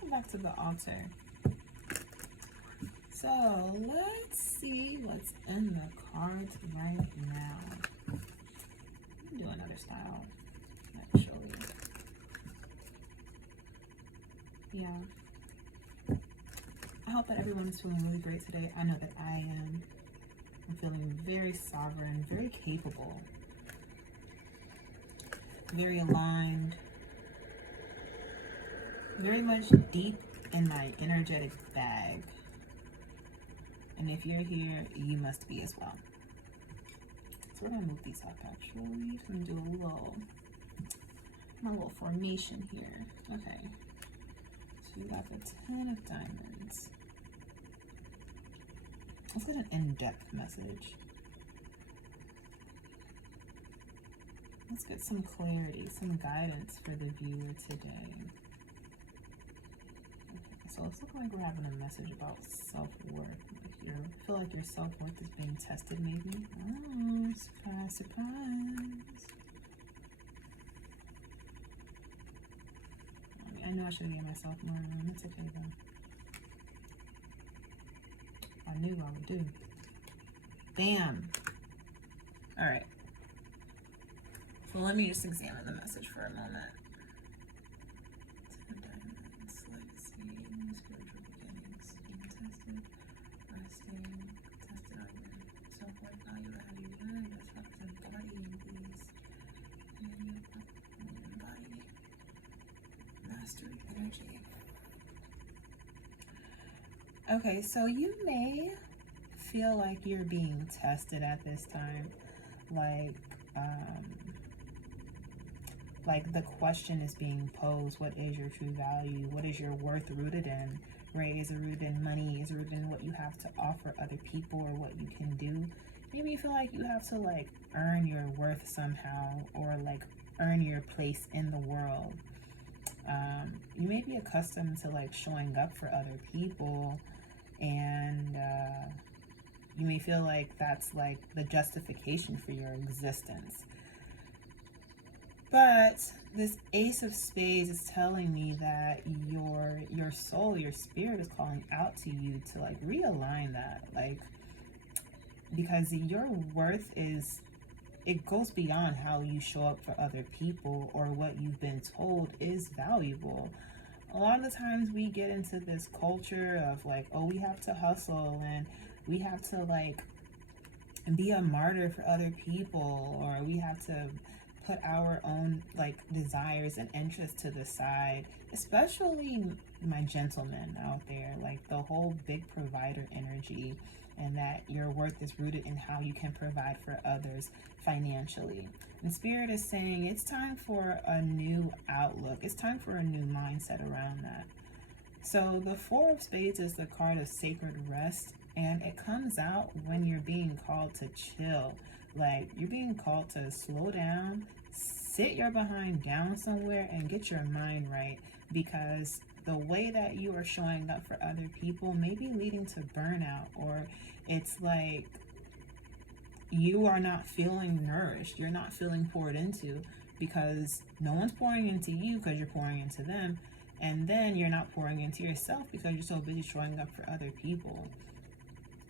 welcome back to the altar. So let's see what's in the cards right now. Let me do another style, actually. Yeah. I hope that everyone is feeling really great today. I know that I am. I'm feeling very sovereign, very capable, very aligned, very much deep in my energetic bag. And if you're here, you must be as well. So we're gonna move these up actually. I'm gonna do my little formation here. Okay. So you got the 10 of diamonds. Let's get an in-depth message. Let's get some clarity, some guidance for the viewer today. So it's looking like we're having a message about self-worth. Like feel like your self-worth is being tested, maybe. Oh, surprise, surprise. I know I should have given myself more room. It's okay though. I knew I would do. Bam. All right. So let me just examine the message for a moment. Okay, so you may feel like you're being tested at this time, like the question is being posed: what is your true value? What is your worth rooted in? Right? Is it rooted in money? Is it rooted in what you have to offer other people or what you can do? Maybe you feel like you have to like earn your worth somehow, or like earn your place in the world. You may be accustomed to like showing up for other people, and you may feel like that's like the justification for your existence. But this Ace of Spades is telling me that your soul, your spirit is calling out to you to like realign that, like, because your worth it goes beyond how you show up for other people or what you've been told is valuable. A lot of the times we get into this culture of like, oh, we have to hustle and we have to like be a martyr for other people, or we have to put our own like desires and interests to the side, especially my gentlemen out there, like the whole big provider energy, and that your worth is rooted in how you can provide for others financially. And Spirit is saying it's time for a new outlook. It's time for a new mindset around that. So the Four of Spades is the card of sacred rest, and it comes out when you're being called to chill. Like you're being called to slow down, sit your behind down somewhere and get your mind right, because the way that you are showing up for other people may be leading to burnout, or it's like you are not feeling nourished, you're not feeling poured into, because no one's pouring into you because you're pouring into them, and then you're not pouring into yourself because you're so busy showing up for other people.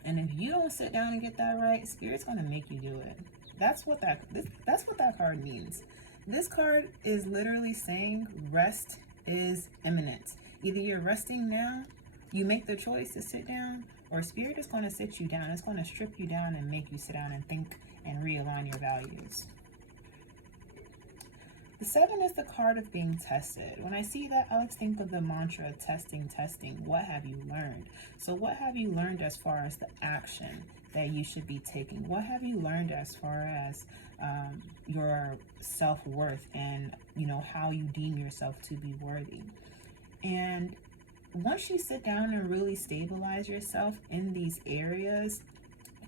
And if you don't sit down and get that right, Spirit's going to make you do it. That's what that card means. This card is literally saying rest is imminent. Either you're resting now, you make the choice to sit down, or Spirit is going to sit you down. It's going to strip you down and make you sit down and think and realign your values. The 7 is the card of being tested. When I see that, I always think of the mantra, testing, testing. What have you learned? So what have you learned as far as the action that you should be taking? What have you learned as far as your self-worth and, you know, how you deem yourself to be worthy? And once you sit down and really stabilize yourself in these areas,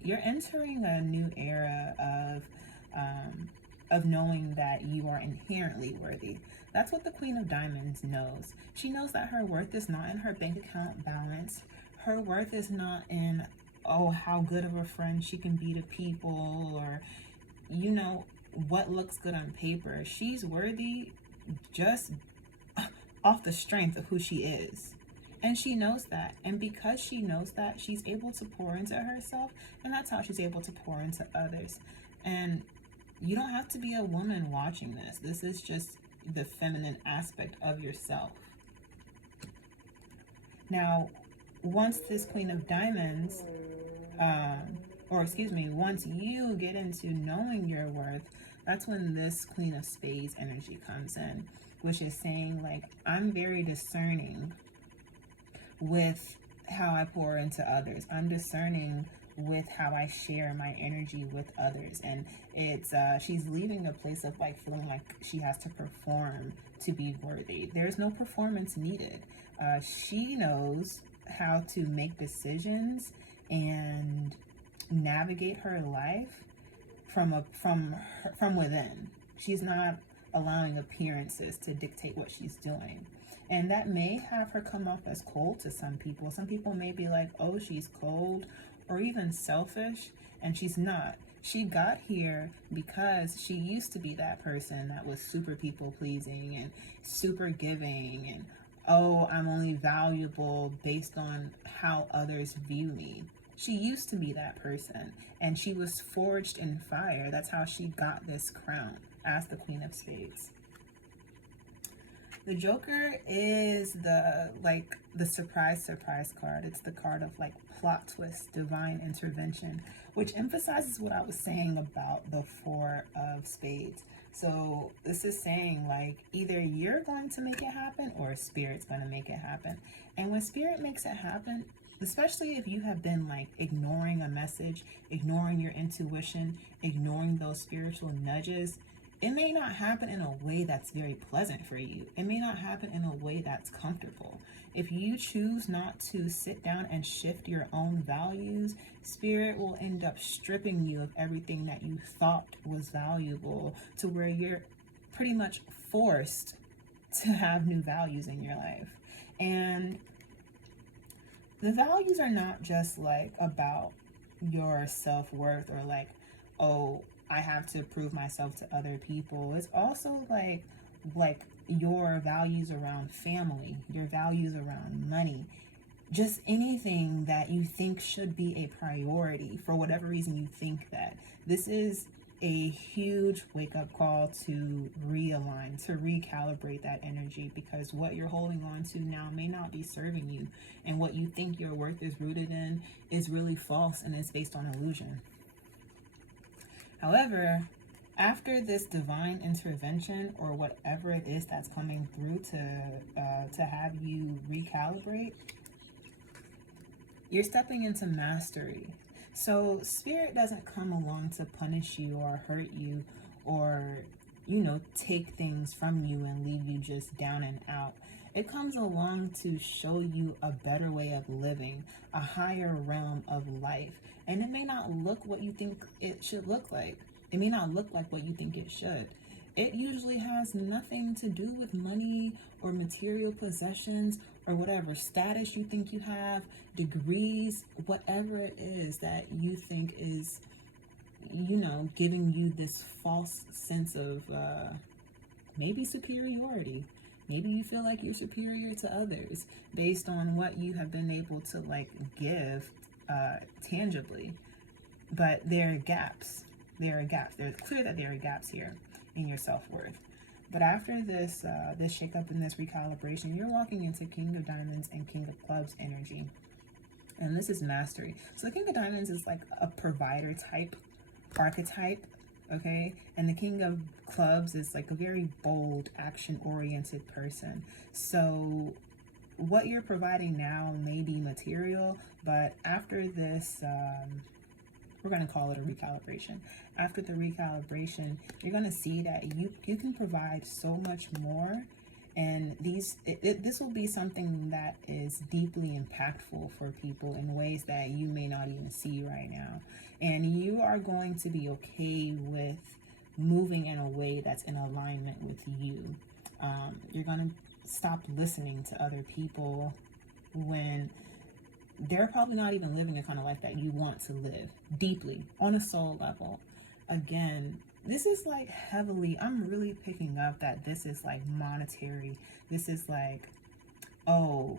you're entering a new era of knowing that you are inherently worthy. That's what the Queen of Diamonds knows. She knows that her worth is not in her bank account balance. Her worth is not in, oh, how good of a friend she can be to people, or, you know, what looks good on paper. She's worthy just off the strength of who she is. And she knows that. And because she knows that, she's able to pour into herself. And that's how she's able to pour into others. And you don't have to be a woman watching this. This is just the feminine aspect of yourself. Now, once this Queen of Diamonds, once you get into knowing your worth, that's when this Queen of Spades energy comes in, which is saying, like, I'm very discerning with how I pour into others. I'm discerning with how I share my energy with others. And it's she's leaving a place of like feeling like she has to perform to be worthy. There's no performance needed. She knows how to make decisions and navigate her life from within. She's not allowing appearances to dictate what she's doing. And that may have her come off as cold to some people. Some people may be like, oh, she's cold or even selfish, and she's not. She got here because she used to be that person that was super people pleasing and super giving, and oh, I'm only valuable based on how others view me. She used to be that person, and she was forged in fire. That's how she got this crown as the Queen of Spades. The Joker is the surprise card. It's the card of like plot twist, divine intervention, which emphasizes what I was saying about the Four of Spades. So this is saying like either you're going to make it happen or Spirit's going to make it happen. And when Spirit makes it happen, especially if you have been like ignoring a message, ignoring your intuition, ignoring those spiritual nudges, it may not happen in a way that's very pleasant for you. It may not happen in a way that's comfortable. If you choose not to sit down and shift your own values, Spirit will end up stripping you of everything that you thought was valuable to where you're pretty much forced to have new values in your life. And the values are not just like about your self-worth or like, oh, I have to prove myself to other people. It's also like your values around family, your values around money, just anything that you think should be a priority for whatever reason you think that. This is a huge wake-up call to realign, to recalibrate that energy, because what you're holding on to now may not be serving you, and what you think your worth is rooted in is really false and it's based on illusion. However, after this divine intervention or whatever it is that's coming through to have you recalibrate, you're stepping into mastery. So Spirit doesn't come along to punish you or hurt you or, take things from you and leave you just down and out. It comes along to show you a better way of living, a higher realm of life. And it may not look what you think it should look like. It may not look like what you think it should. It usually has nothing to do with money or material possessions or whatever status you think you have, degrees, whatever it is that you think is, giving you this false sense of maybe superiority. Maybe you feel like you're superior to others based on what you have been able to give tangibly. But there are gaps. There's clear that there are gaps here in your self-worth. But after this shakeup and this recalibration, you're walking into King of Diamonds and King of Clubs energy. And this is mastery. So the King of Diamonds is like a provider type archetype, okay? And the King of Clubs is like a very bold, action-oriented person. So what you're providing now may be material, but after this, we're going to call it a recalibration. After the recalibration, you're going to see that you can provide so much more. And this will be something that is deeply impactful for people in ways that you may not even see right now. And you are going to be okay with moving in a way that's in alignment with you. You're going to stop listening to other people when they're probably not even living the kind of life that you want to live deeply on a soul level. Again, this is like heavily, I'm really picking up that this is like monetary. This is like, oh,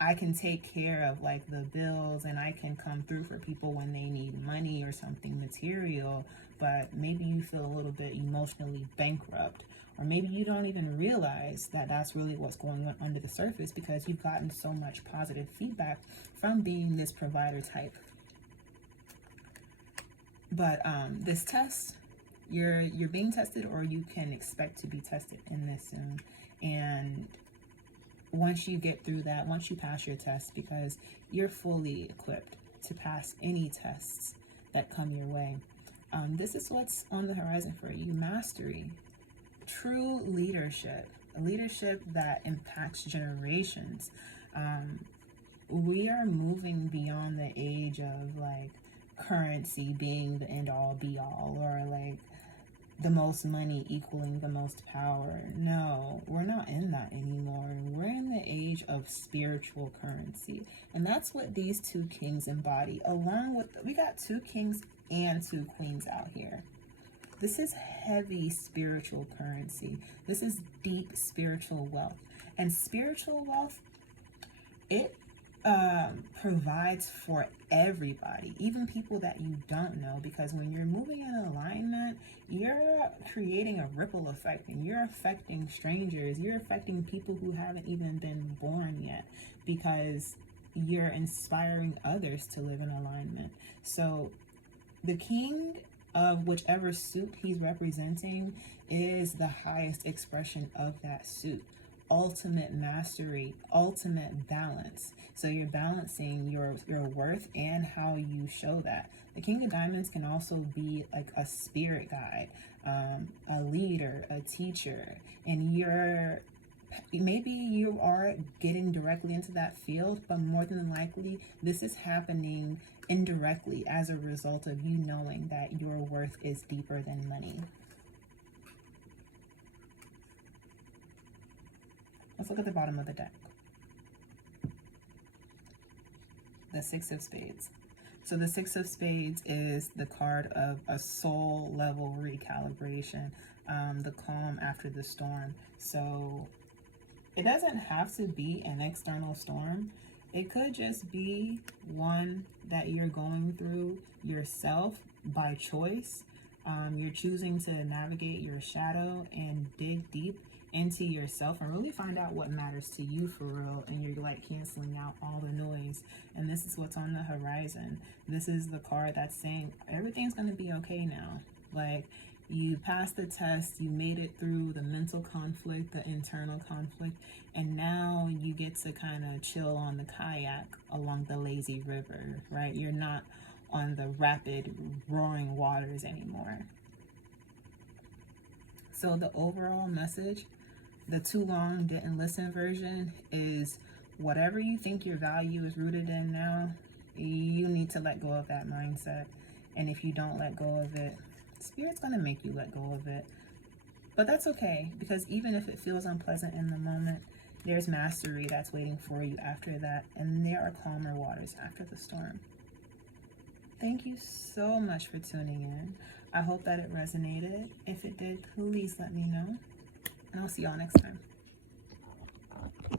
I can take care of like the bills and I can come through for people when they need money or something material, but maybe you feel a little bit emotionally bankrupt, or maybe you don't even realize that that's really what's going on under the surface because you've gotten so much positive feedback from being this provider type. But this test, you're being tested, or you can expect to be tested in this soon. And once you get through that, once you pass your test, because you're fully equipped to pass any tests that come your way, this is what's on the horizon for you. Mastery, true leadership, a leadership that impacts generations. We are moving beyond the age of like currency being the end all be all, or like the most money equaling the most power. No, we're not in that anymore. We're in the age of spiritual currency. And that's what these two kings embody. Along with, we got two kings and two queens out here. This is heavy spiritual currency. This is deep spiritual wealth. And spiritual wealth, it provides for everybody, even people that you don't know, because when you're moving in alignment, you're creating a ripple effect and you're affecting strangers, you're affecting people who haven't even been born yet, because you're inspiring others to live in alignment. So the king of whichever suit he's representing is the highest expression of that suit. Ultimate mastery, ultimate balance. So you're balancing your worth and how you show that. The King of Diamonds can also be like a spirit guide, a leader, a teacher, and maybe you are getting directly into that field, but more than likely this is happening indirectly as a result of you knowing that your worth is deeper than money. Let's look at the bottom of the deck. The Six of Spades. So the Six of Spades is the card of a soul level recalibration, the calm after the storm. So it doesn't have to be an external storm. It could just be one that you're going through yourself by choice. You're choosing to navigate your shadow and dig deep into yourself and really find out what matters to you for real, and you're like canceling out all the noise. And this is what's on the horizon. This is the card that's saying everything's going to be okay now. Like, you passed the test, you made it through the mental conflict, the internal conflict, and now you get to kind of chill on the kayak along the lazy river, right? You're not on the rapid roaring waters anymore. So the overall message, the too long didn't listen version, is whatever you think your value is rooted in now, you need to let go of that mindset. And if you don't let go of it, Spirit's going to make you let go of it. But that's okay, because even if it feels unpleasant in the moment, there's mastery that's waiting for you after that, and there are calmer waters after the storm. Thank you so much for tuning in. I hope that it resonated. If it did, please let me know, and I'll see y'all next time.